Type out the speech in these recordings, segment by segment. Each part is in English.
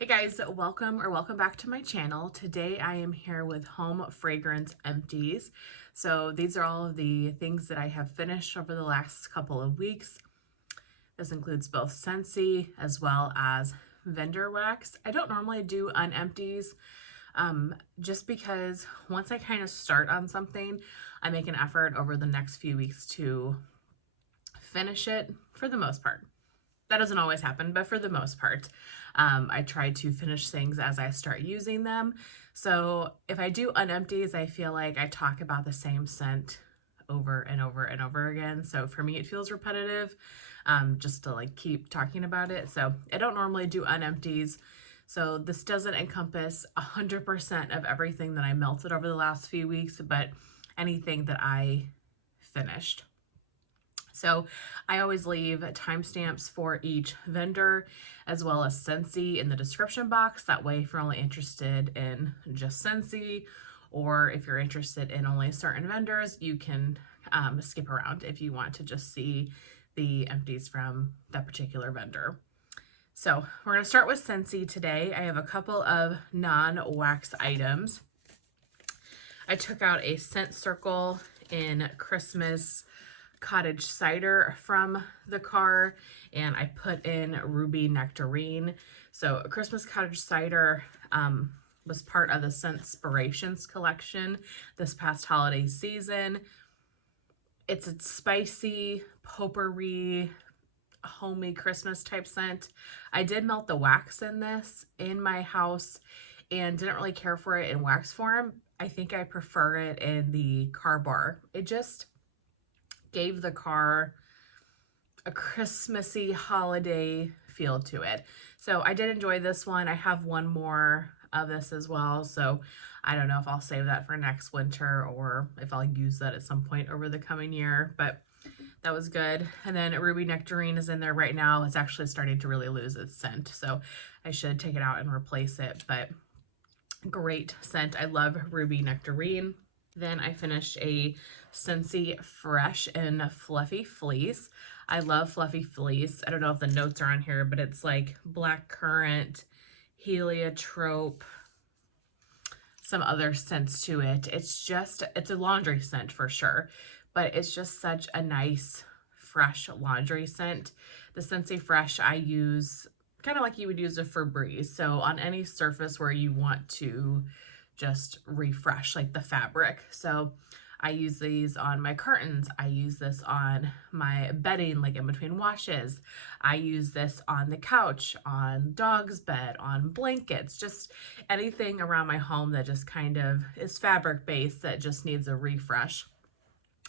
Hey guys, welcome back to my channel. Today I am here with Home Fragrance Empties. So these are all of the things that I have finished over the last couple of weeks. This includes both Scentsy as well as vendor wax. I don't normally do unempties just because once I kind of start on something, I make an effort over the next few weeks to finish it for the most part. That doesn't always happen, but for the most part, I try to finish things as I start using them. So if I do unempties, I feel like I talk about the same scent over and over and over again. So for me, it feels repetitive just to like keep talking about it. So I don't normally do unempties. So this doesn't encompass 100% of everything that I melted over the last few weeks, but anything that I finished. So I always leave timestamps for each vendor as well as Scentsy in the description box. That way, if you're only interested in just Scentsy, or if you're interested in only certain vendors, you can skip around if you want to just see the empties from that particular vendor. So we're going to start with Scentsy today. I have a couple of non-wax items. I took out a scent circle in Christmas cottage cider from the car, and I put in ruby nectarine. So Christmas cottage cider was part of the Scentspirations collection this past holiday season. It's a spicy, potpourri, homey Christmas type scent. I did melt the wax in this in my house and didn't really care for it in wax form. I think I prefer it in the car bar. It just gave the car a Christmassy holiday feel to it. So I did enjoy this one. I have one more of this as well. So I don't know if I'll save that for next winter or if I'll use that at some point over the coming year, but that was good. And then ruby nectarine is in there right now. It's actually starting to really lose its scent. So I should take it out and replace it, but great scent. I love ruby nectarine. Then I finished a Scentsy Fresh and Fluffy Fleece. I love Fluffy Fleece. I don't know if the notes are on here, but it's like blackcurrant, heliotrope, some other scents to it. It's a laundry scent for sure, but it's just such a nice, fresh laundry scent. The Scentsy Fresh I use kind of like you would use a Febreze. So on any surface where you want to just refresh like the fabric. So I use these on my curtains. I use this on my bedding, like in between washes. I use this on the couch, on dog's bed, on blankets, just anything around my home that just kind of is fabric based that just needs a refresh.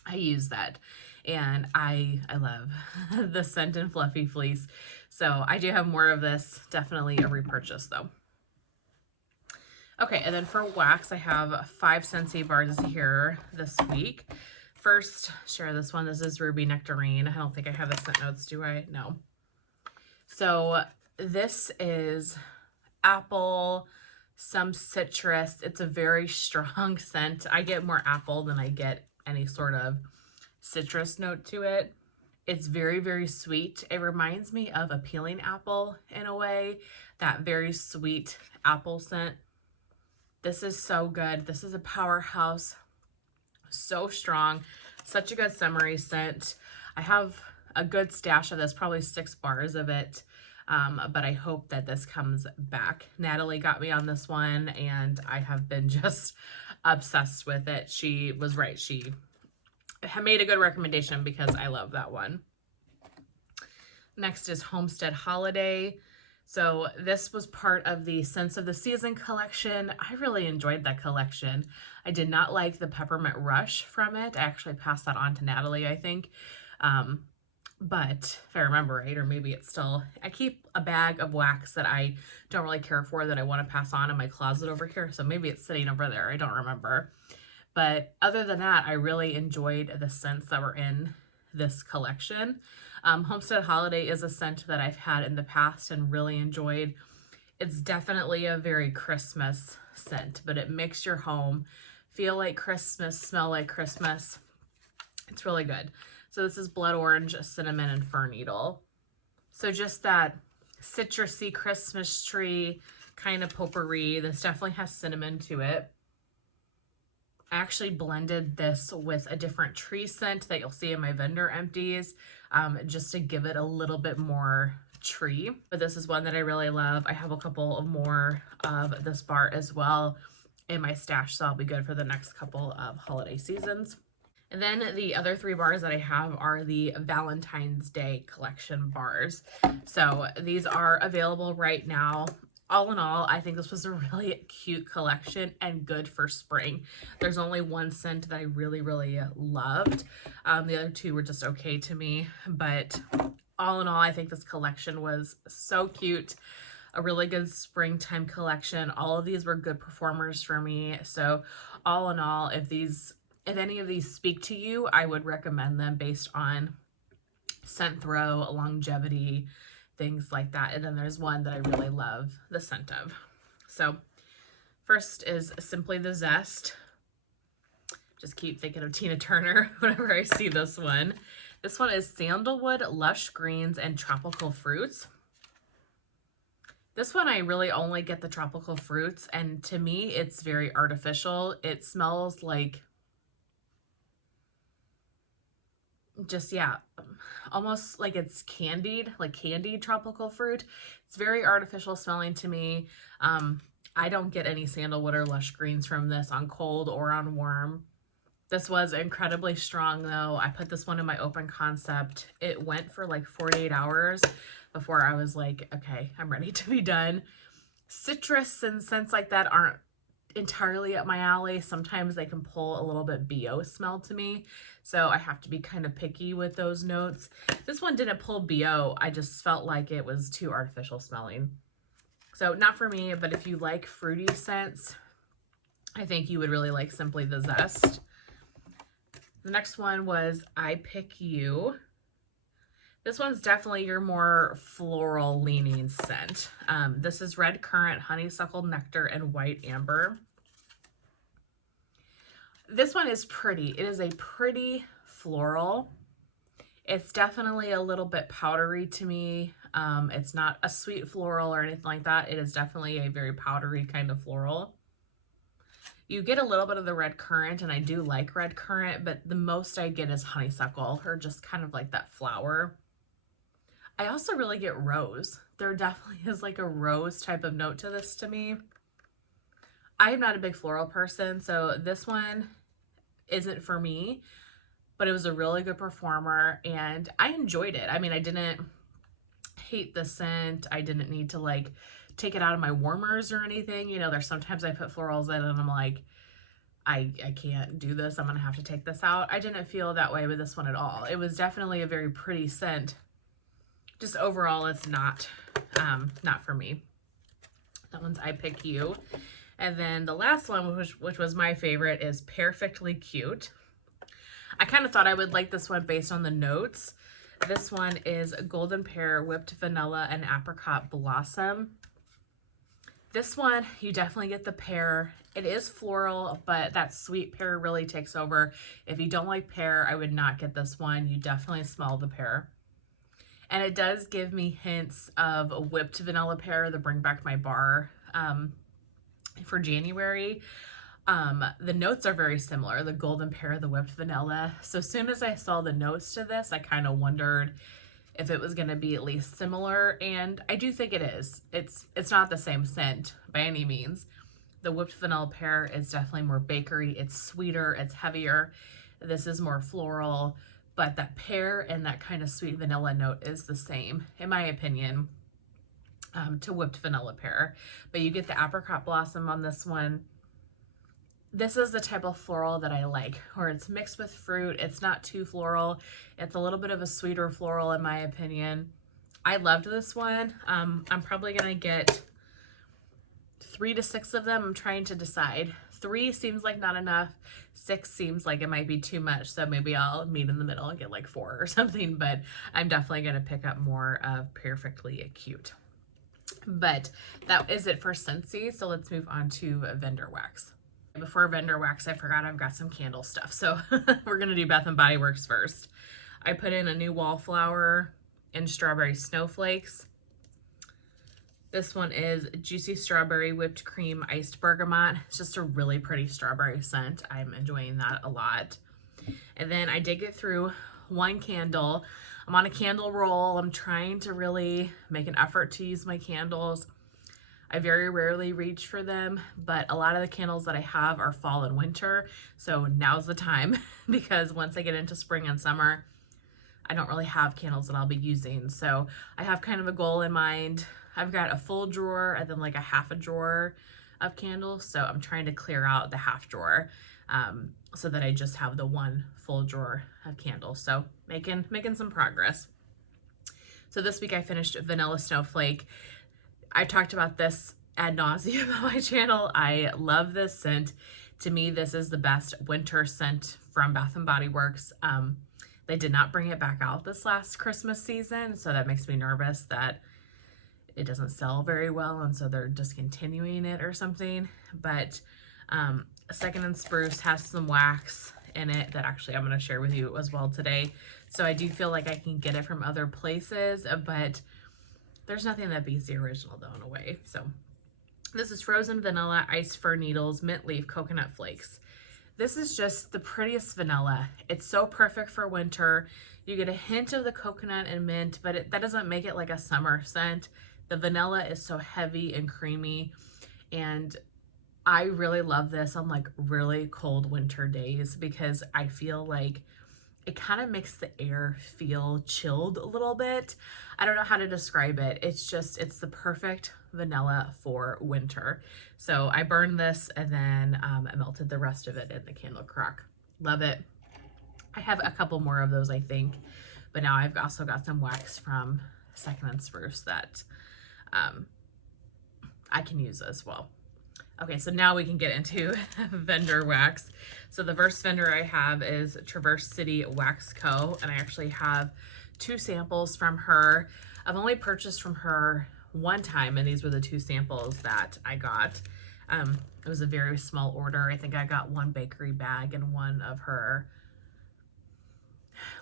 I use that, and I love the scent and Fluffy Fleece. So I do have more of this, definitely a repurchase though. Okay, and then for wax, I have 5 Scentsy bars here this week. First, share this one. This is Ruby Nectarine. I don't think I have the scent notes, do I? No. So this is apple, some citrus. It's a very strong scent. I get more apple than I get any sort of citrus note to it. It's very, very sweet. It reminds me of a peeling apple in a way, that very sweet apple scent. This is so good. This is a powerhouse. So strong. Such a good summery scent. I have a good stash of this, probably 6 bars of it. But I hope that this comes back. Natalie got me on this one, and I have been just obsessed with it. She was right. She made a good recommendation because I love that one. Next is Homestead Holiday. So this was part of the Scents of the Season collection. I really enjoyed that collection. I did not like the Peppermint Rush from it. I actually passed that on to Natalie, I think. But if I remember right, or maybe it's still, I keep a bag of wax that I don't really care for that I want to pass on in my closet over here. So maybe it's sitting over there. I don't remember. But other than that, I really enjoyed the scents that were in this collection. Homestead Holiday is a scent that I've had in the past and really enjoyed. It's definitely a very Christmas scent, but it makes your home feel like Christmas, smell like Christmas. It's really good. So this is Blood Orange, Cinnamon, and Fir Needle. So just that citrusy Christmas tree kind of potpourri. This definitely has cinnamon to it. I actually blended this with a different tree scent that you'll see in my vendor empties, just to give it a little bit more tree. But this is one that I really love. I have a couple of more of this bar as well in my stash, so I'll be good for the next couple of holiday seasons. And then the other 3 bars that I have are the Valentine's Day collection bars. So these are available right now. All in all, I think this was a really cute collection and good for spring. There's only one scent that I really, really loved. The other 2 were just okay to me, but all in all, I think this collection was so cute. A really good springtime collection. All of these were good performers for me. So all in all, if any of these speak to you, I would recommend them based on scent throw, longevity, things like that. And then there's one that I really love the scent of. So first is Simply the Zest. Just keep thinking of Tina Turner whenever I see this one. This one is Sandalwood, Lush Greens, and Tropical Fruits. This one I really only get the tropical fruits, and to me it's very artificial. It smells like just, yeah, almost like it's candied, like candied tropical fruit. It's very artificial smelling to me. I don't get any sandalwood or lush greens from this on cold or on warm. This was incredibly strong though. I put this one in my open concept. It went for like 48 hours before I was like, okay, I'm ready to be done. Citrus and scents like that aren't entirely up my alley. Sometimes they can pull a little bit BO smell to me, so I have to be kind of picky with those notes. This one didn't pull BO. I just felt like it was too artificial smelling. So not for me, but if you like fruity scents, I think you would really like Simply the Zest. The next one was I Pick You. This one's definitely your more floral leaning scent. This is red currant, honeysuckle nectar, and white amber. This one is pretty. It is a pretty floral. It's definitely a little bit powdery to me. It's not a sweet floral or anything like that. It is definitely a very powdery kind of floral. You get a little bit of the red currant, and I do like red currant, but the most I get is honeysuckle, or just kind of like that flower. I also really get rose. There definitely is like a rose type of note to this to me. I am not a big floral person, so this one isn't for me, but it was a really good performer and I enjoyed it. I mean, I didn't hate the scent. I didn't need to like take it out of my warmers or anything. You know, there's sometimes I put florals in and I'm like, I can't do this. I'm gonna have to take this out. I didn't feel that way with this one at all. It was definitely a very pretty scent. Just overall, it's not for me. That one's I Pick You. And then the last one, which was my favorite, is Perfectly Cute. I kind of thought I would like this one based on the notes. This one is Golden Pear, Whipped Vanilla, and Apricot Blossom. This one, you definitely get the pear. It is floral, but that sweet pear really takes over. If you don't like pear, I would not get this one. You definitely smell the pear. And it does give me hints of a whipped vanilla pear to bring back my bar for January. The notes are very similar, the golden pear, the whipped vanilla. So as soon as I saw the notes to this, I kind of wondered if it was going to be at least similar. And I do think it is. It's not the same scent by any means. The whipped vanilla pear is definitely more bakery. It's sweeter, it's heavier. This is more floral. But that pear and that kind of sweet vanilla note is the same, in my opinion, to whipped vanilla pear. But you get the apricot blossom on this one. This is the type of floral that I like, where it's mixed with fruit. It's not too floral. It's a little bit of a sweeter floral, in my opinion. I loved this one. I'm probably going to get 3 to 6 of them. I'm trying to decide. 3 seems like not enough. 6 seems like it might be too much. So maybe I'll meet in the middle and get like 4 or something. But I'm definitely going to pick up more of Perfectly Cute. But that is it for Scentsy. So let's move on to Vendor Wax. Before Vendor Wax, I forgot I've got some candle stuff. So we're going to do Bath & Body Works first. I put in a new wallflower in Strawberry Snowflakes. This one is Juicy Strawberry Whipped Cream Iced Bergamot. It's just a really pretty strawberry scent. I'm enjoying that a lot. And then I did get through one candle. I'm on a candle roll. I'm trying to really make an effort to use my candles. I very rarely reach for them, but a lot of the candles that I have are fall and winter. So now's the time because once I get into spring and summer, I don't really have candles that I'll be using. So I have kind of a goal in mind. I've got a full drawer and then like a half a drawer of candles. So I'm trying to clear out the half drawer so that I just have the one full drawer of candles. So making some progress. So this week I finished Vanilla Snowflake. I talked about this ad nauseum on my channel. I love this scent. To me, this is the best winter scent from Bath & Body Works. They did not bring it back out this last Christmas season, so that makes me nervous that it doesn't sell very well, and so they're discontinuing it or something. But Second and Spruce has some wax in it that actually I'm going to share with you as well today. So I do feel like I can get it from other places, but there's nothing that beats the original though in a way. So this is Frozen Vanilla Iced Fir Needles Mint Leaf Coconut Flakes. This is just the prettiest vanilla. It's so perfect for winter. You get a hint of the coconut and mint, but that doesn't make it like a summer scent. The vanilla is so heavy and creamy, and I really love this on like really cold winter days because I feel like it kind of makes the air feel chilled a little bit. I don't know how to describe it. It's the perfect vanilla for winter. So I burned this and then I melted the rest of it in the candle crock. Love it. I have a couple more of those, I think, but now I've also got some wax from Second and Spruce that I can use as well. Okay, so now we can get into vendor wax. So the first vendor I have is Traverse City Wax Co. And I actually have 2 samples from her. I've only purchased from her one time, and these were the 2 samples that I got. It was a very small order. I think I got 1 bakery bag and one of her,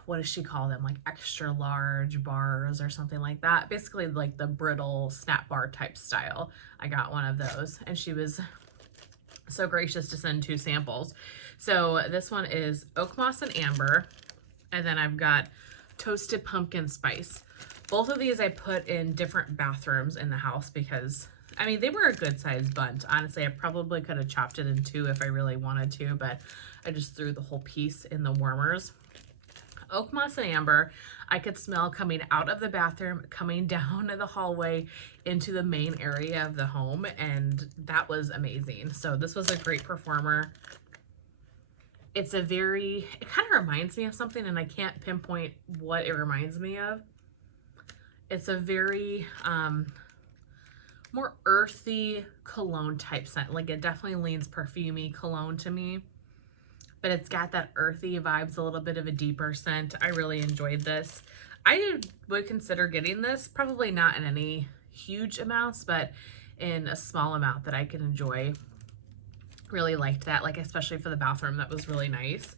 what does she call them? Like extra large bars or something like that. Basically like the brittle snap bar type style. I got one of those, and she was so gracious to send 2 samples. So this one is Oak Moss and Amber, and then I've got Toasted Pumpkin Spice. Both of these I put in different bathrooms in the house because, I mean, they were a good sized bunch. Honestly, I probably could have chopped it in 2 if I really wanted to, but I just threw the whole piece in the warmers. Oak Moss and Amber, I could smell coming out of the bathroom, coming down the hallway into the main area of the home, and that was amazing. So this was a great performer. It kind of reminds me of something, and I can't pinpoint what it reminds me of. It's a very more earthy cologne type scent. Like, it definitely leans perfumey cologne to me, but it's got that earthy vibes, a little bit of a deeper scent. I really enjoyed this. I would consider getting this, probably not in any huge amounts, but in a small amount that I can enjoy. Really liked that, like especially for the bathroom, that was really nice.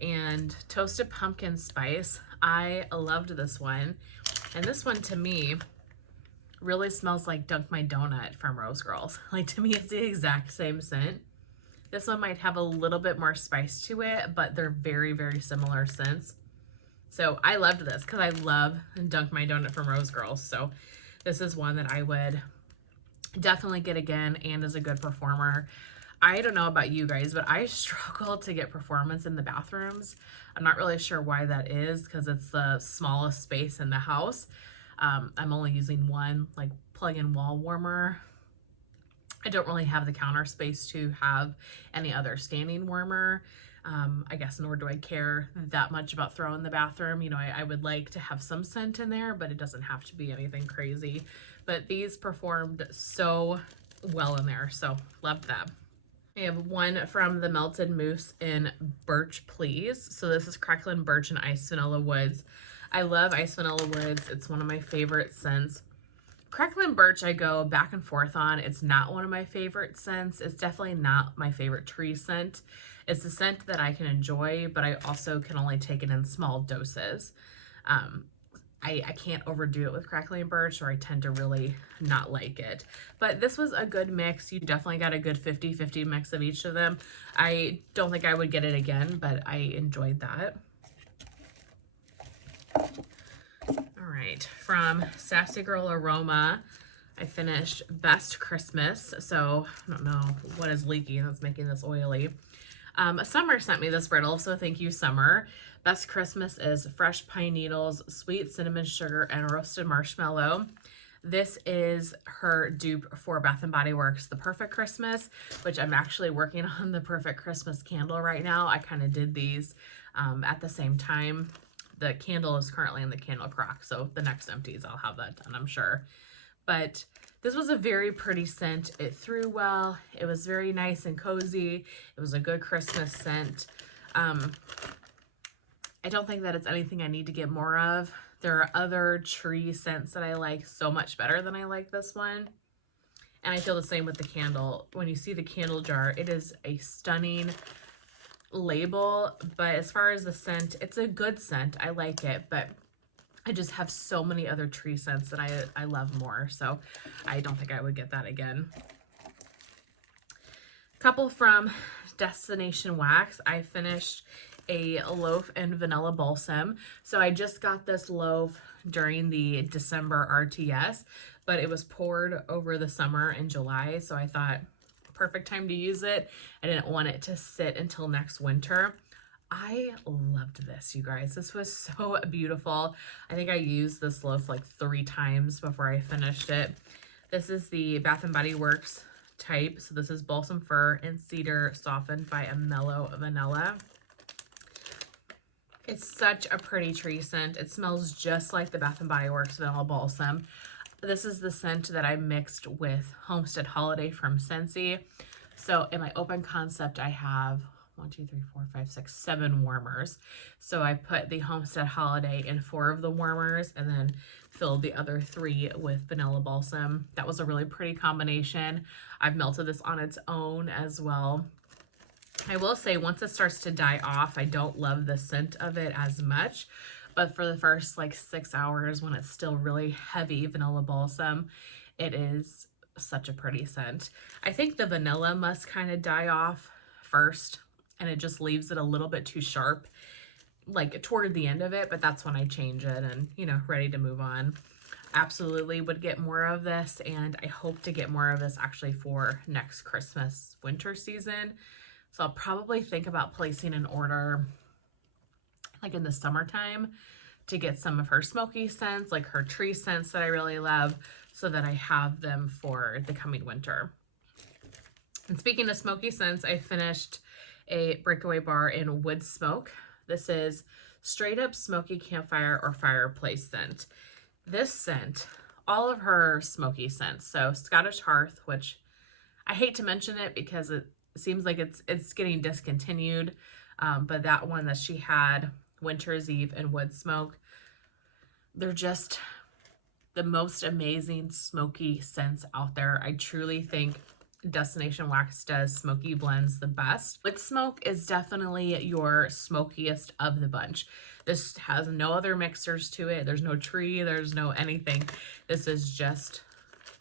And Toasted Pumpkin Spice, I loved this one. And this one to me really smells like Dunk My Donut from Rose Girls. Like, to me, it's the exact same scent. This one might have a little bit more spice to it, but they're very, very similar scents. So I loved this because I love Dunk My Donut from Rose Girls. So this is one that I would definitely get again and is a good performer. I don't know about you guys, but I struggle to get performance in the bathrooms. I'm not really sure why that is because it's the smallest space in the house. I'm only using one like plug-in wall warmer. I don't really have the counter space to have any other standing warmer. I guess nor do I care that much about throwing in the bathroom. You know, I would like to have some scent in there, but it doesn't have to be anything crazy. But these performed so well in there, so loved them. I have one from the Melted Mousse in Birch Please. So this is Cracklin' Birch and Iced Vanilla Woods. I love Iced Vanilla Woods. It's one of my favorite scents. Cracklin' Birch I go back and forth on. It's not one of my favorite scents. It's definitely not my favorite tree scent. It's a scent that I can enjoy, but I also can only take it in small doses. I can't overdo it with crackling birch, or I tend to really not like it. But this was a good mix. You definitely got a good 50-50 mix of each of them. I don't think I would get it again, but I enjoyed that. All right, from Sassy Girl Aroma, I finished Best Christmas. So I don't know what is leaking that's making this oily. Summer sent me this brittle, so thank you, Summer. Best Christmas is fresh pine needles, sweet cinnamon sugar, and roasted marshmallow. This is her dupe for Bath & Body Works, The Perfect Christmas, which I'm actually working on the Perfect Christmas candle right now. I kind of did these at the same time. The candle is currently in the candle crock, so the next empties I'll have that done, I'm sure. But this was a very pretty scent. It threw well. It was very nice and cozy. It was a good Christmas scent. I don't think that it's anything I need to get more of. There are other tree scents that I like so much better than I like this one. And I feel the same with the candle. When you see the candle jar, it is a stunning label. But as far as the scent, it's a good scent. I like it, but I just have so many other tree scents that I love more. So I don't think I would get that again. Couple from Destination Wax. I finished a loaf and vanilla balsam. So I just got this loaf during the December RTS, but it was poured over the summer in July. So I thought, perfect time to use it. I didn't want it to sit until next winter. I loved this, you guys. This was so beautiful. I think I used this loaf like 3 times before I finished it. This is the Bath & Body Works type. So this is balsam fir and cedar softened by a mellow vanilla. It's such a pretty tree scent. It smells just like the Bath & Body Works Vanilla Balsam. This is the scent that I mixed with Homestead Holiday from Scentsy. So in my open concept, I have 1, 2, 3, 4, 5, 6, 7 warmers. So I put the Homestead Holiday in 4 of the warmers and then filled the other 3 with Vanilla Balsam. That was a really pretty combination. I've melted this on its own as well. I will say once it starts to die off, I don't love the scent of it as much, but for the first like 6 hours when it's still really heavy vanilla balsam, it is such a pretty scent. I think the vanilla must kind of die off first and it just leaves it a little bit too sharp like toward the end of it, but that's when I change it and, you know, ready to move on. Absolutely would get more of this, and I hope to get more of this actually for next Christmas winter season. So I'll probably think about placing an order like in the summertime to get some of her smoky scents, like her tree scents that I really love, so that I have them for the coming winter. And speaking of smoky scents, I finished a breakaway bar in wood smoke. This is straight up smoky campfire or fireplace scent. This scent, all of her smoky scents, so Scottish Hearth, which I hate to mention it because it seems like it's getting discontinued, but that one that she had, Winter's Eve and Wood Smoke, they're just the most amazing smoky scents out there. I truly think Destination Wax does smoky blends the best. Wood Smoke is definitely your smokiest of the bunch. This has no other mixers to it. There's no tree, there's no anything. This is just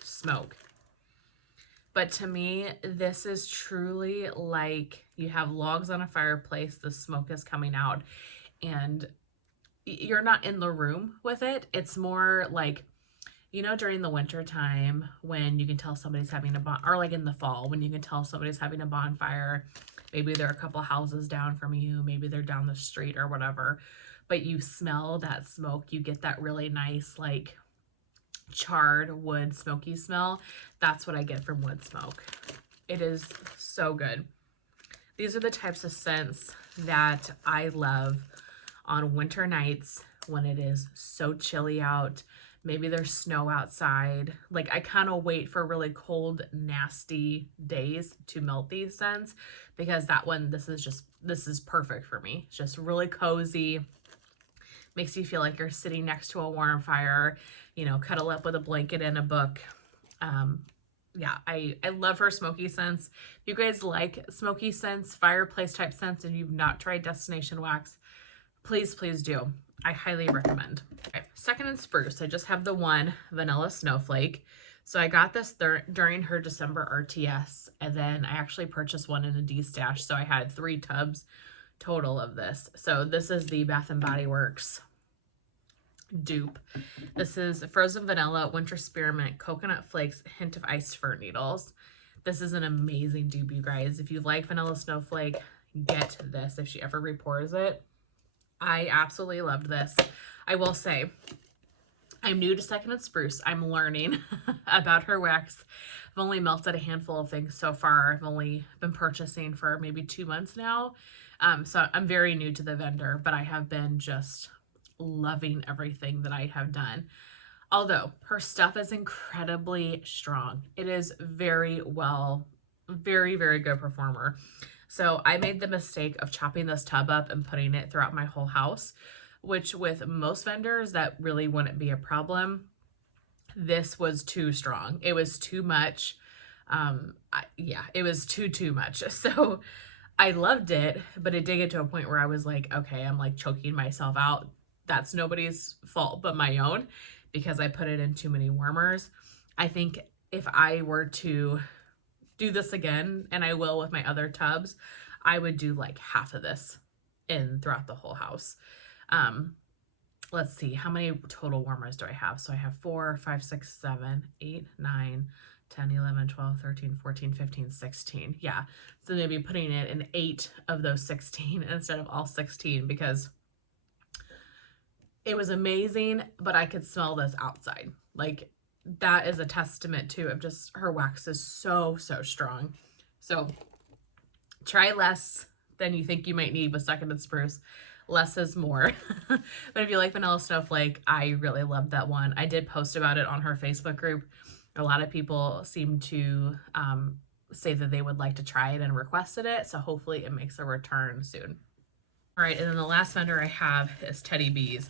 smoke. But to me, this is truly like you have logs on a fireplace, the smoke is coming out, and you're not in the room with it. It's more like, you know, during the winter time when you can tell somebody's having a or like in the fall when you can tell somebody's having a bonfire. Maybe they're a couple houses down from you, maybe they're down the street or whatever, but you smell that smoke. You get that really nice like charred wood smoky smell. That's what I get from wood smoke. It is so good. These are the types of scents that I love on winter nights when it is so chilly out. Maybe there's snow outside. Like I kind of wait for really cold, nasty days to melt these scents, because that one, this is perfect for me. It's just really cozy. Makes you feel like you're sitting next to a warm fire, you know, cuddle up with a blanket and a book. Yeah, I love her smoky scents. If you guys like smoky scents, fireplace type scents, and you've not tried Destination Wax, please do. I highly recommend. Okay, Second and Spruce. I just have the one Vanilla Snowflake. So I got this during her December RTS, and then I actually purchased one in a D-stash. So I had 3 tubs total of this. So this is the Bath and Body Works dupe. This is Frozen Vanilla, Winter Spearmint, Coconut Flakes, Hint of Iced Fir Needles. This is an amazing dupe, you guys. If you like Vanilla Snowflake, get this if she ever repours it. I absolutely loved this. I will say, I'm new to Second and Spruce. I'm learning about her wax. I've only melted a handful of things so far. I've only been purchasing for maybe 2 months now. So I'm very new to the vendor, but I have been just loving everything that I have done. Although her stuff is incredibly strong. It is very, very good performer. So I made the mistake of chopping this tub up and putting it throughout my whole house, which with most vendors, that really wouldn't be a problem. This was too strong. It was too much. Yeah, it was too much. So I loved it, but it did get to a point where I was like, okay, I'm like choking myself out. That's nobody's fault but my own, because I put it in too many warmers. I think if I were to do this again, and I will with my other tubs, I would do like half of this throughout the whole house. Let's see, how many total warmers do I have? So I have 4, 5, 6, 7, 8, 9, 10, 11, 12, 13, 14, 15, 16. Yeah, so maybe putting it in 8 of those 16 instead of all 16, because it was amazing, but I could smell this outside. Like, that is a testament to of just her wax is so strong. So try less than you think you might need with Second and Spruce. Less is more. But if you like Vanilla Snowflake, I really loved that one. I did post about it on her Facebook group. A lot of people seem to say that they would like to try it and requested it, so hopefully it makes a return soon. All right, and then the last vendor I have is Teddy Bees.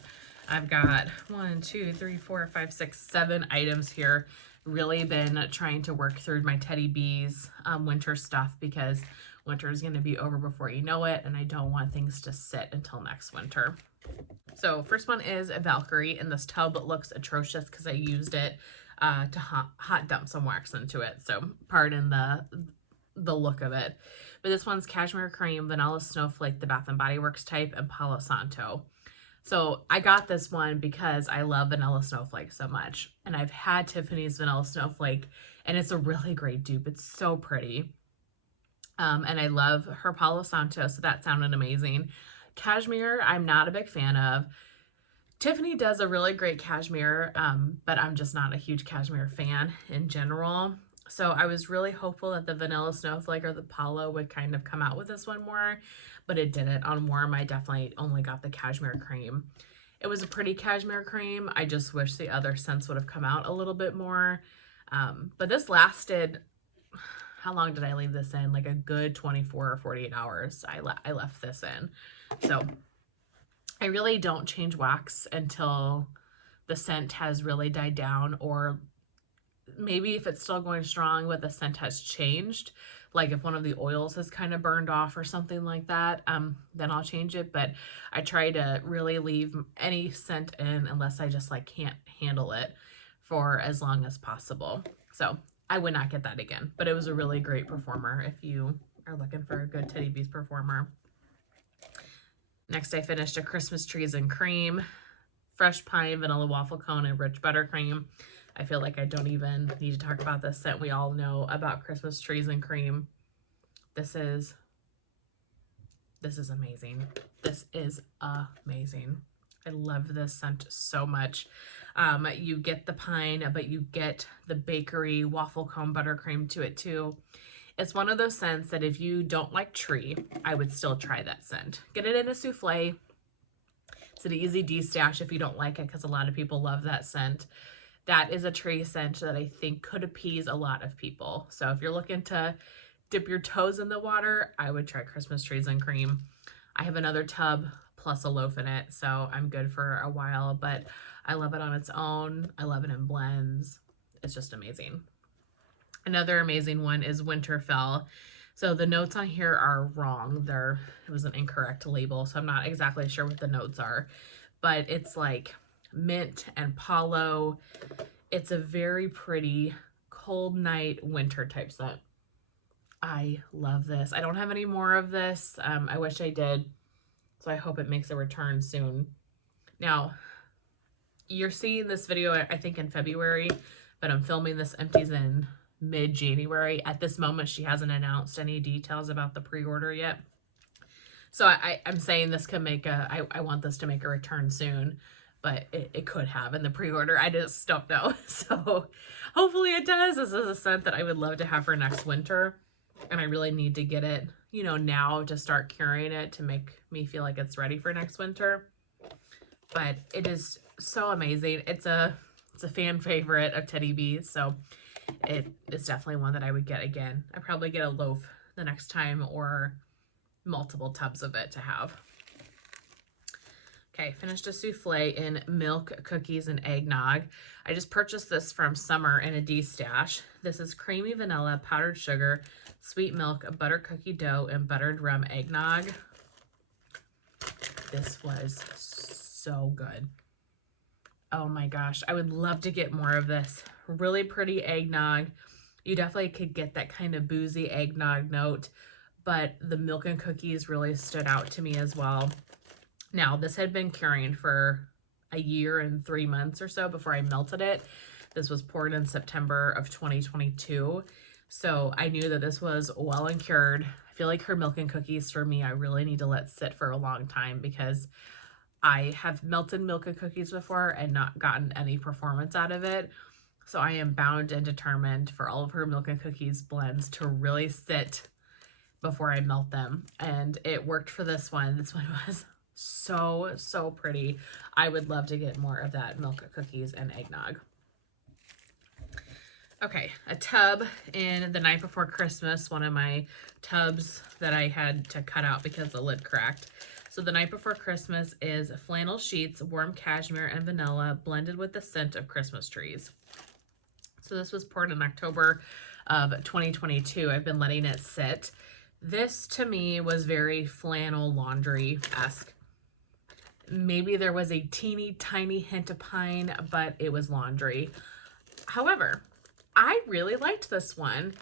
I've got 1, 2, 3, 4, 5, 6, 7 items here. Really been trying to work through my Teddy Bees winter stuff, because winter is going to be over before you know it, and I don't want things to sit until next winter. So first one is Valkyrie, and this tub looks atrocious because I used it to hot dump some wax into it. So pardon the look of it. But this one's Cashmere Cream, Vanilla Snowflake, the Bath and Body Works type, and Palo Santo. So I got this one because I love Vanilla Snowflake so much. And I've had Tiffany's Vanilla Snowflake, and it's a really great dupe. It's so pretty. And I love her Palo Santo, so that sounded amazing. Cashmere, I'm not a big fan of. Tiffany does a really great cashmere, but I'm just not a huge cashmere fan in general. So I was really hopeful that the Vanilla Snowflake or the Palo would kind of come out with this one more, but it didn't. On warm, I definitely only got the cashmere cream. It was a pretty cashmere cream. I just wish the other scents would have come out a little bit more. But this lasted, how long did I leave this in? Like a good 24 or 48 hours I left this in. So I really don't change wax until the scent has really died down, or maybe if it's still going strong but the scent has changed, like if one of the oils has kind of burned off or something like that, then I'll change it. But I try to really leave any scent in unless I just like can't handle it for as long as possible. So I would not get that again, but it was a really great performer if you are looking for a good Teddy Bees performer. Next, I finished a Christmas Trees and Cream, Fresh Pine, Vanilla Waffle Cone, and Rich Buttercream. I feel like I don't even need to talk about this scent. We all know about Christmas Trees and Cream. This is amazing. This is amazing. I love this scent so much. You get the pine, but you get the bakery waffle cone buttercream to it too. It's one of those scents that if you don't like tree, I would still try that scent. Get it in a souffle. It's an easy de-stash if you don't like it, because a lot of people love that scent. That is a tree scent that I think could appease a lot of people. So if you're looking to dip your toes in the water, I would try Christmas Trees and Cream. I have another tub plus a loaf in it, so I'm good for a while, but I love it on its own. I love it in blends. It's just amazing. Another amazing one is Winterfell. So the notes on here are wrong. It was an incorrect label, so I'm not exactly sure what the notes are. but it's like mint and palo. It's a very pretty cold night winter type scent. I love this. I don't have any more of this. I wish I did. So I hope it makes a return soon. Now, you're seeing this video, I think, in February, but I'm filming this Empties in mid-January. At this moment, she hasn't announced any details about the pre-order yet. So I'm saying this could make I want this to make a return soon, but it could have in the pre-order. I just don't know. So hopefully it does. This is a scent that I would love to have for next winter. And I really need to get it, you know, now to start carrying it to make me feel like it's ready for next winter. But it is so amazing. It's a fan favorite of Teddy B's, so it is definitely one that I would get again. I'd probably get a loaf the next time or multiple tubs of it to have. Okay, finished a souffle in milk, cookies, and eggnog. I just purchased this from Summer in a D-stash. This is creamy vanilla, powdered sugar, sweet milk, butter cookie dough, and buttered rum eggnog. This was so good. Oh my gosh, I would love to get more of this. Really pretty eggnog. You definitely could get that kind of boozy eggnog note, but the milk and cookies really stood out to me as well. Now, this had been curing for a year and 3 months or so before I melted it. This was poured in September of 2022. So I knew that this was well and cured. I feel like her milk and cookies for me, I really need to let sit for a long time because I have melted milk and cookies before and not gotten any performance out of it. So I am bound and determined for all of her milk and cookies blends to really sit before I melt them. And it worked for this one. This one was so pretty. I would love to get more of that milk, cookies, and eggnog. Okay, a tub in the night before Christmas, one of my tubs that I had to cut out because the lid cracked. So the night before Christmas is flannel sheets, warm cashmere, and vanilla blended with the scent of Christmas trees. So this was poured in October of 2022. I've been letting it sit. This to me was very flannel laundry-esque. Maybe there was a teeny tiny hint of pine, but it was laundry. However, I really liked this one.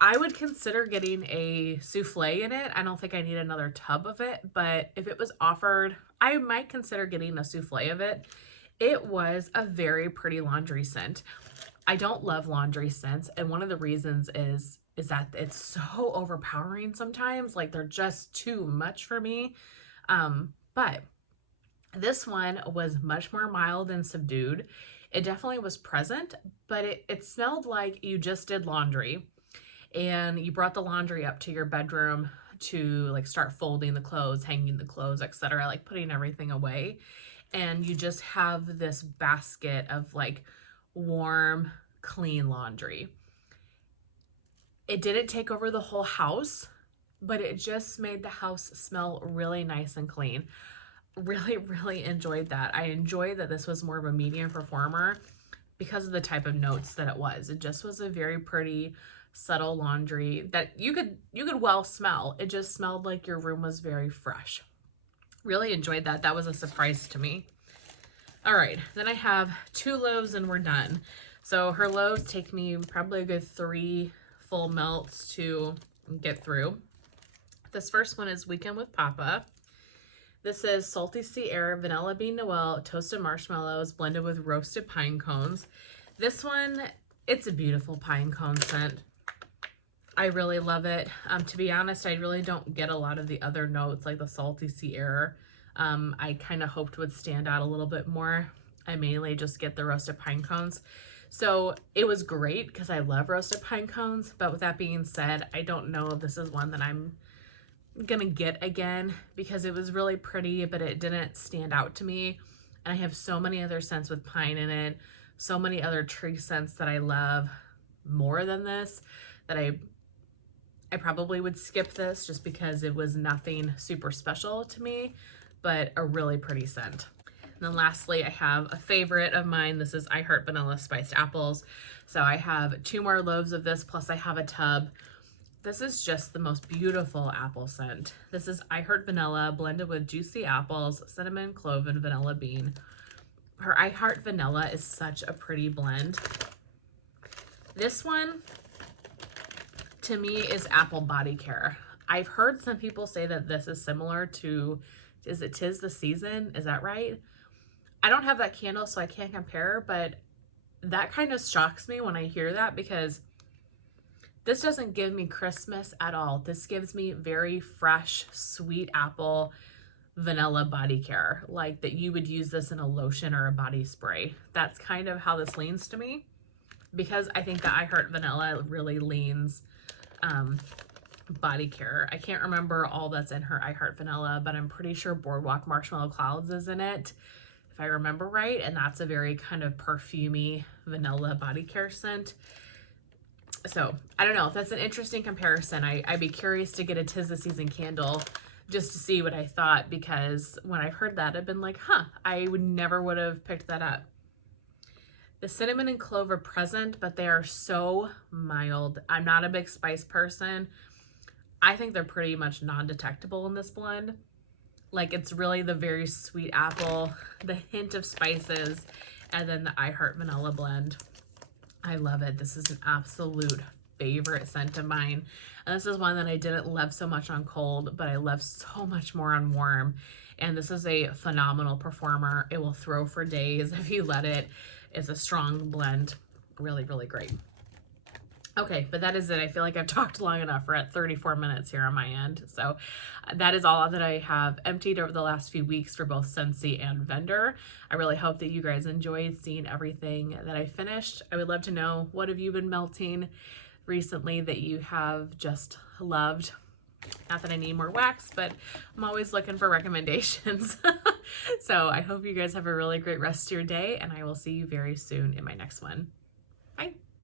I would consider getting a souffle in it. I don't think I need another tub of it, but if it was offered, I might consider getting a souffle of it. It was a very pretty laundry scent. I don't love laundry scents, and one of the reasons is that it's so overpowering sometimes. Like, they're just too much for me. But this one was much more mild and subdued. It definitely was present, but it smelled like you just did laundry and you brought the laundry up to your bedroom to like start folding the clothes, hanging the clothes, etc., like putting everything away. And you just have this basket of like warm, clean laundry. It didn't take over the whole house, but it just made the house smell really nice and clean. Really enjoyed that. I enjoyed that this was more of a medium performer because of the type of notes that it was. It just was a very pretty, subtle laundry that you could well smell. It just smelled like your room was very fresh. Really enjoyed that. That was a surprise to me. All right, then I have 2 loaves and we're done. So her loaves take me probably a good 3 full melts to get through. This first one is Weekend with Papa. This is Salty Sea Air, Vanilla Bean Noel, Toasted Marshmallows blended with roasted pine cones. This one, it's a beautiful pine cone scent. I really love it. To be honest, I really don't get a lot of the other notes like the Salty Sea Air. I kind of hoped would stand out a little bit more. I mainly just get the roasted pine cones. So it was great because I love roasted pine cones. But with that being said, I don't know if this is one that I'm gonna get again because it was really pretty, but it didn't stand out to me. And I have so many other scents with pine in it, so many other tree scents that I love more than this, that I probably would skip this just because it was nothing super special to me, but a really pretty scent. And then lastly, I have a favorite of mine. This is I Heart Vanilla Spiced Apples. So I have 2 more loaves of this, plus I have a tub. This is just the most beautiful apple scent. This is I Heart Vanilla blended with juicy apples, cinnamon, clove, and vanilla bean. Her I Heart Vanilla is such a pretty blend. This one, to me, is apple body care. I've heard some people say that this is similar to, is it 'Tis the Season? Is that right? I don't have that candle, so I can't compare, but that kind of shocks me when I hear that, because this doesn't give me Christmas at all. This gives me very fresh, sweet apple vanilla body care, like that you would use this in a lotion or a body spray. That's kind of how this leans to me, because I think that I Heart Vanilla really leans body care. I can't remember all that's in her I Heart Vanilla, but I'm pretty sure Boardwalk Marshmallow Clouds is in it, if I remember right, and that's a very kind of perfumey vanilla body care scent. So I don't know if that's an interesting comparison. I'd be curious to get a 'Tis the Season candle just to see what I thought, because when I heard that, I've been like, huh, I never would have picked that up. The cinnamon and clove are present, but they are so mild. I'm not a big spice person. I think they're pretty much non-detectable in this blend. Like, it's really the very sweet apple, the hint of spices, and then the I Heart Vanilla blend. I love it. This is an absolute favorite scent of mine. And this is one that I didn't love so much on cold, but I love so much more on warm. And this is a phenomenal performer. It will throw for days if you let it. It's a strong blend. Really, really great. Okay, but that is it. I feel like I've talked long enough. We're at 34 minutes here on my end. So that is all that I have emptied over the last few weeks for both Scentsy and Vendor. I really hope that you guys enjoyed seeing everything that I finished. I would love to know, what have you been melting recently that you have just loved? Not that I need more wax, but I'm always looking for recommendations. So I hope you guys have a really great rest of your day, and I will see you very soon in my next one. Bye.